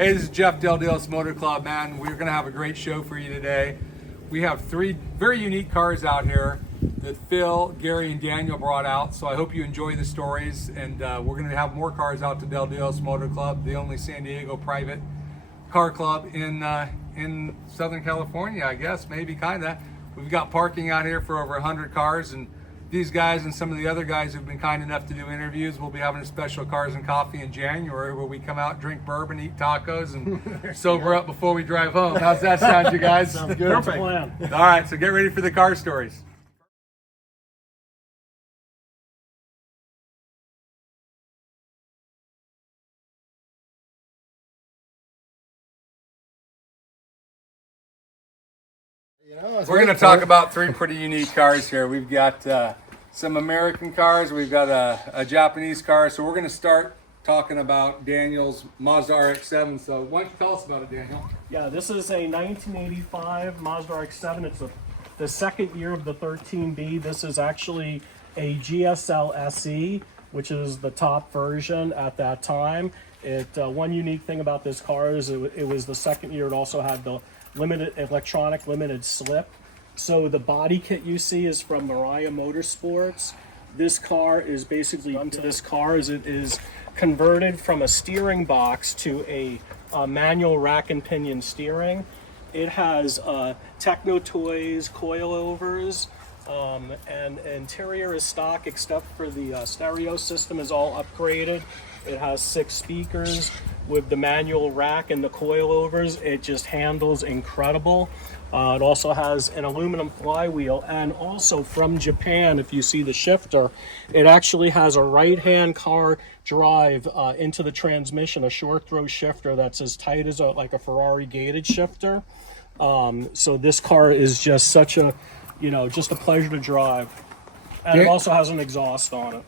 Hey, this is Jeff Del Dios Motor Club, man. We're going to have a great show for you today. We have three very unique cars out here that Phil, Gary, and Daniel brought out. So I hope you enjoy the stories. And we're going to have more cars out to Del Dios Motor Club, the only San Diego private car club in Southern California, I guess, maybe, kind of. We've got parking out here for over 100 cars, and these guys and some of the other guys who've been kind enough to do interviews, we'll be having a special Cars and Coffee in January where we come out, drink bourbon, eat tacos, and sober up before we drive home. How's that sound, you guys? Sounds good. Perfect plan. All right, so get ready for the car stories. We're going to talk about three pretty unique cars here. We've got some American cars, we've got a Japanese car. So we're going to start talking about Daniel's Mazda RX7. So why don't you tell us about it, Daniel? Yeah, this is a 1985 Mazda RX7. It's the second year of the 13B. This is actually a GSL SE, which is the top version at that time. One unique thing about this car is it was the second year. It also had the electronic limited slip. So the body kit you see is from Mariah Motorsports. This car is basically done to this car is it is converted from a steering box to a manual rack and pinion steering. It has Techno Toys coilovers, and interior is stock except for the stereo system is all upgraded. It has 6 speakers with the manual rack and the coilovers. It just handles incredible. It also has an aluminum flywheel, and also from Japan, if you see the shifter, it actually has a right-hand car drive into the transmission, a short throw shifter that's as tight as like a Ferrari gated shifter. So this car is just such a, just a pleasure to drive. And it also has an exhaust on it.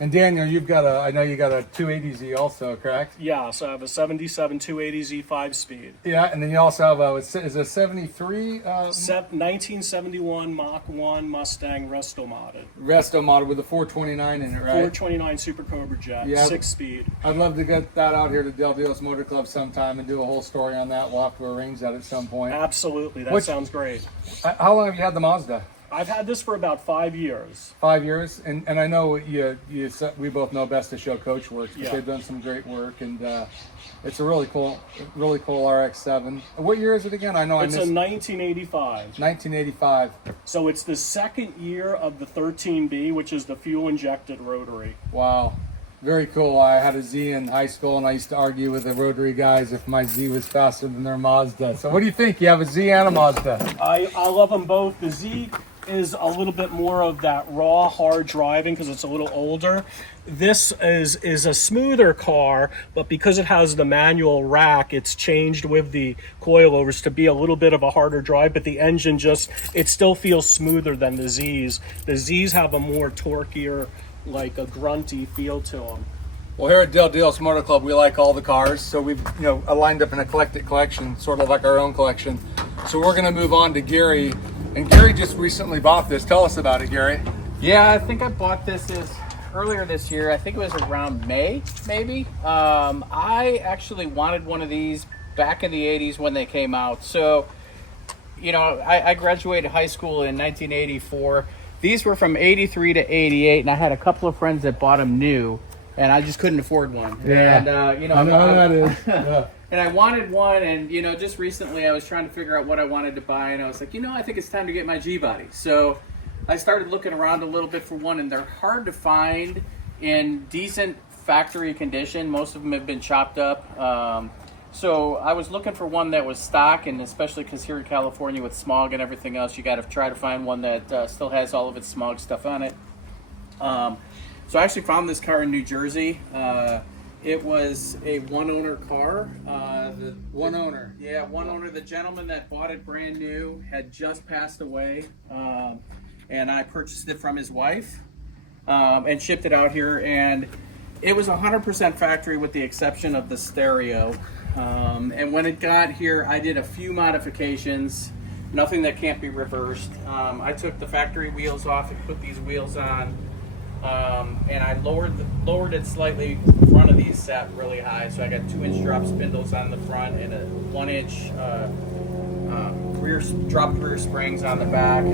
And Daniel, I know you got a 280Z also, correct? Yeah, so I have a 77 280Z 5-speed. Yeah, and then you also have is a 73? 1971 Mach 1 Mustang resto modded with a 429 in it, right? 429 Super Cobra Jet, yeah, 6-speed. I'd love to get that out here to Del Dios Motor Club sometime and do a whole story on that. We'll have to arrange that at some point. Absolutely, that sounds great. How long have you had the Mazda? I've had this for about 5 years. 5 years, and I know we both know Best of Show Coach works, but they've done some great work, and it's a really cool RX7. What year is it again? I know it's a 1985. 1985. So it's the second year of the 13B, which is the fuel injected rotary. Wow. Very cool. I had a Z in high school, and I used to argue with the rotary guys if my Z was faster than their Mazda. So what do you think? You have a Z and a Mazda. I love them both. The Z is a little bit more of that raw, hard driving because it's a little older. This is a smoother car, but because it has the manual rack, it's changed with the coilovers to be a little bit of a harder drive, but the engine it still feels smoother than the Zs. The Zs have a more torquier, like a grunty feel to them. Well, here at Del Dios Motor Club, we like all the cars, so we've lined up an eclectic collection, sort of like our own collection. So we're going to move on to Gary, and Gary just recently bought this. Tell us about it, Gary. Yeah, I think I bought this earlier this year. I think it was around May, maybe. I actually wanted one of these back in the 80s when they came out. So, I graduated high school in 1984. These were from 83 to 88, and I had a couple of friends that bought them new, and I just couldn't afford one. Yeah, and, I know how that is. Yeah. And I wanted one, and just recently I was trying to figure out what I wanted to buy, and I was like, I think it's time to get my G-body. So I started looking around a little bit for one, and they're hard to find in decent factory condition. Most of them have been chopped up. So I was looking for one that was stock, and especially because here in California with smog and everything else, you got to try to find one that still has all of its smog stuff on it. So I actually found this car in New Jersey. It was a one-owner car. One owner? Yeah, one owner. The gentleman that bought it brand new had just passed away, and I purchased it from his wife and shipped it out here. And it was 100% factory with the exception of the stereo. And when it got here, I did a few modifications, nothing that can't be reversed. I took the factory wheels off and put these wheels on. and I lowered it slightly. Front of these sat really high, so I got 2-inch drop spindles on the front and a 1-inch dropped rear springs on the back.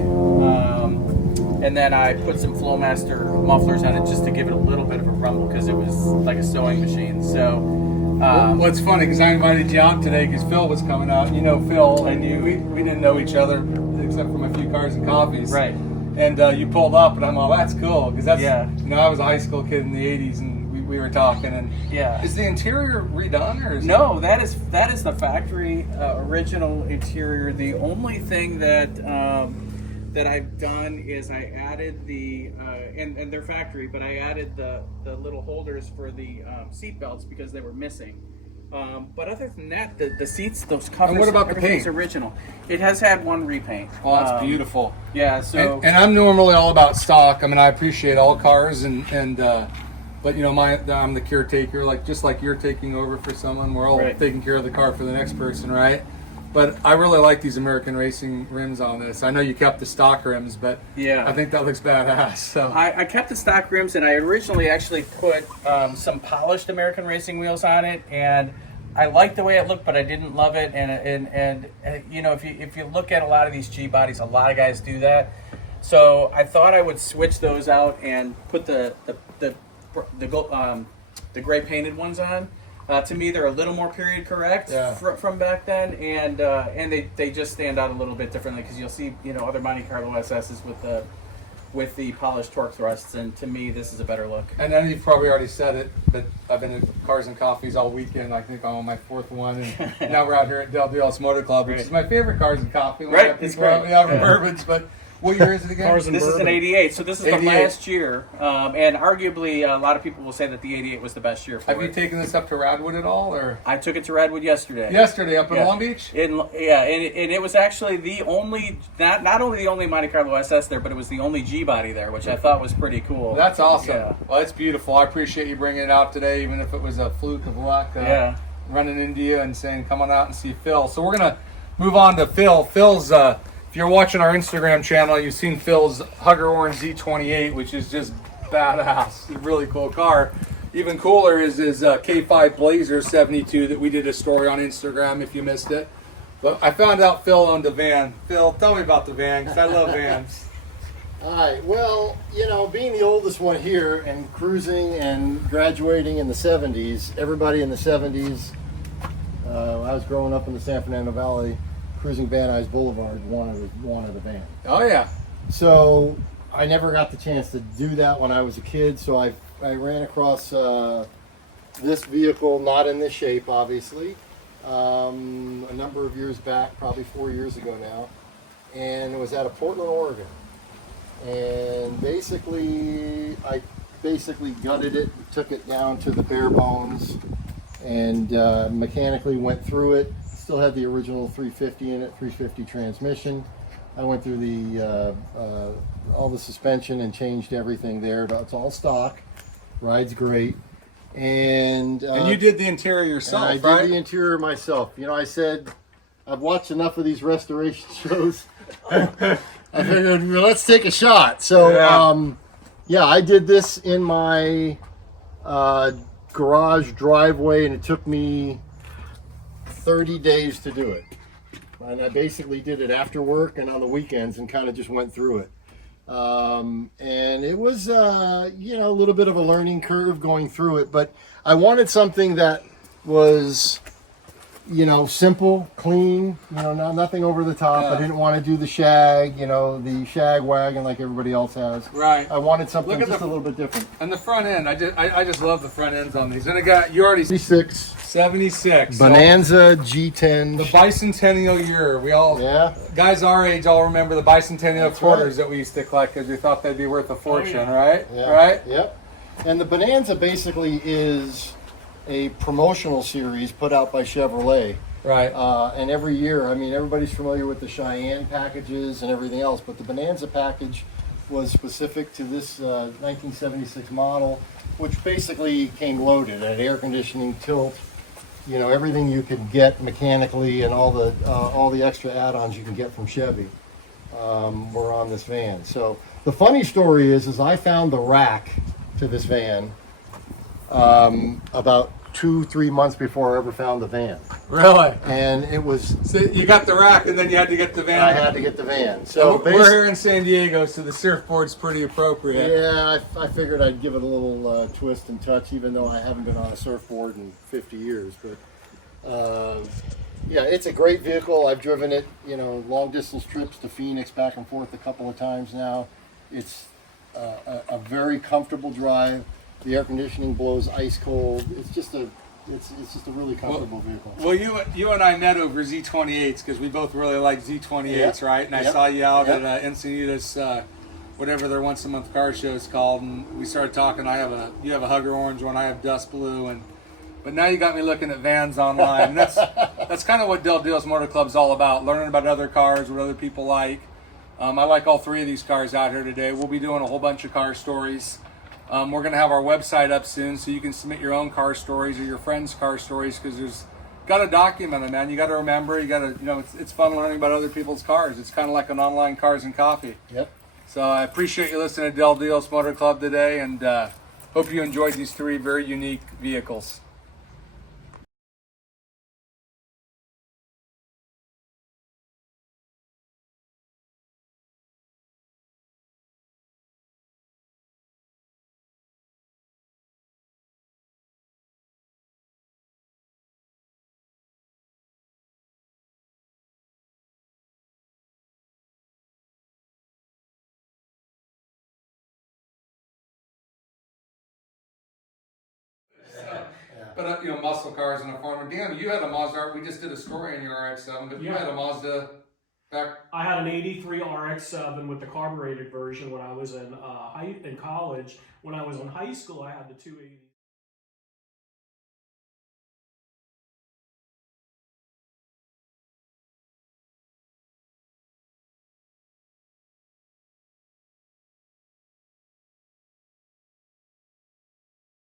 And then I put some Flowmaster mufflers on it just to give it a little bit of a rumble because it was like a sewing machine. So, well, it's funny because I invited you out today because Phil was coming out. You know Phil, and we didn't know each other except from a few cars and coffees. Right. And you pulled up, and I'm all, that's cool because that's, Yeah. you know, I was a high school kid in the '80s, and we were talking. And Yeah. is the interior redone or is No, that is the factory original interior. The only thing that that I've done is I added the and their factory, but I added the little holders for the seat belts because they were missing. But other than that, the seats, those covers, And what about the everything's paint? original. It has had one repaint. Oh, that's beautiful. Yeah, so And I'm normally all about stock. I mean, I appreciate all cars, but you know, I'm the caretaker, just like you're taking over for someone. We're all Right. taking care of the car for the next person, right? But I really like these American Racing rims on this. I know you kept the stock rims, but Yeah. I think that looks badass. So I kept the stock rims, and I originally actually put some polished American Racing wheels on it, and I liked the way it looked, but I didn't love it. And you know, if you look at a lot of these G bodies, a lot of guys do that. So I thought I would switch those out and put the gray painted ones on. To me, they're a little more period correct from back then, and they just stand out a little bit differently because you'll see, you know, other Monte Carlo SSs with the polished torque thrusts, and to me, this is a better look. And then you've probably already said it, but I've been in Cars and Coffees all weekend. I think I'm on my 4th one, and now we're out here at Dios Motor Club, which is my favorite Cars and Coffee. When I have It's people great. out in Bourbons, but what year is it again? Cars and This is an Bourbon. 88, so this is 88. the last year, and arguably a lot of people will say that the 88 was the best year for Have you it. taken this up to Radwood at all, or I took it to Redwood yesterday. yesterday up in Yeah. Long Beach? And it was actually the only, not only the only Monte Carlo SS there, but it was the only G body there, which I thought was pretty cool. That's awesome. Yeah. Well, it's beautiful. I appreciate you bringing it out today, even if it was a fluke of luck. Yeah. Running into you and saying, come on out and see Phil. So we're going to move on to Phil. Phil's, if you're watching our Instagram channel, you've seen Phil's Hugger Orange Z28, which is just badass. A really cool car. Even cooler is his K5 Blazer 72 that we did a story on Instagram if you missed it. But I found out Phil owned a van. Phil, tell me about the van, because I love vans. All right. Well, you know, being the oldest one here and cruising and graduating in the 70s, everybody in the 70s, I was growing up in the San Fernando Valley, cruising Van Nuys Boulevard, wanted a van. Oh, yeah. So I never got the chance to do that when I was a kid. So I ran across this vehicle, not in this shape, obviously, a number of years back, probably 4 years ago now, and it was out of Portland, Oregon. And I basically gutted it, took it down to the bare bones, and mechanically went through it. Still had the original 350 in it, 350 transmission. I went through all the suspension and changed everything there. It's all stock, rides great. And And you did the interior yourself, I right? did the interior myself. You know, I said, I've watched enough of these restoration shows. I figured, well, let's take a shot. So, Yeah. I did this in my garage driveway, and it took me 30 days to do it. And I basically did it after work and on the weekends and kind of just went through it. And it was, a little bit of a learning curve going through it, but I wanted something that was, simple, clean, nothing over the top. Yeah. I didn't want to do the shag, the shag wagon like everybody else has. Right. I wanted something Look at just the- a little bit different. And the front end, I just love the front ends on these. And you already 66 76. So Bonanza G10. the bicentennial year. We all, Yeah. guys our age, all remember the bicentennial That's quarters right. that we used to collect because we thought they'd be worth a fortune, yeah. right? Yeah. Right? Yep. And the Bonanza basically is a promotional series put out by Chevrolet. Right. And every year, everybody's familiar with the Cheyenne packages and everything else, but the Bonanza package was specific to this 1976 model, which basically came loaded. It had air conditioning, tilt, everything you could get mechanically, and all the extra add-ons you can get from Chevy were on this van. So The funny story is I found the rack to this van about 2-3 months before I ever found the van, Really? and it was. So you got the rack, and then you had to get the van. I had to get the van. So we're here in San Diego, so the surfboard's pretty appropriate. Yeah, I figured I'd give it a little twist and touch, even though I haven't been on a surfboard in 50 years. But yeah, it's a great vehicle. I've driven it, long distance trips to Phoenix, back and forth a couple of times now. It's a very comfortable drive. The air conditioning blows ice cold. It's just a really comfortable vehicle. Well, you and I met over Z28s because we both really like Z28s, Yep. right? And I Yep. saw you out Yep. at Encinitas, whatever their once a month car show is called, and we started talking. You have a Hugger orange one, I have dust blue, but now you got me looking at vans online. And that's kind of what Del Dios Motor Club's all about, learning about other cars, what other people like. I like all three of these cars out here today. We'll be doing a whole bunch of car stories. We're going to have our website up soon, so you can submit your own car stories or your friends' car stories, because there's got to document them, man. You got to remember. You got to, it's fun learning about other people's cars. It's kind of like an online Cars and Coffee. Yep. So I appreciate you listening to Del Dios Motor Club today, and hope you enjoyed these three very unique vehicles. But muscle cars in a farm. Dan, you had a Mazda. We just did a story on your RX7, but you Yeah. had a Mazda back. I had an '83 RX7 with the carbureted version when I was in college. When I was in high school, I had the 280.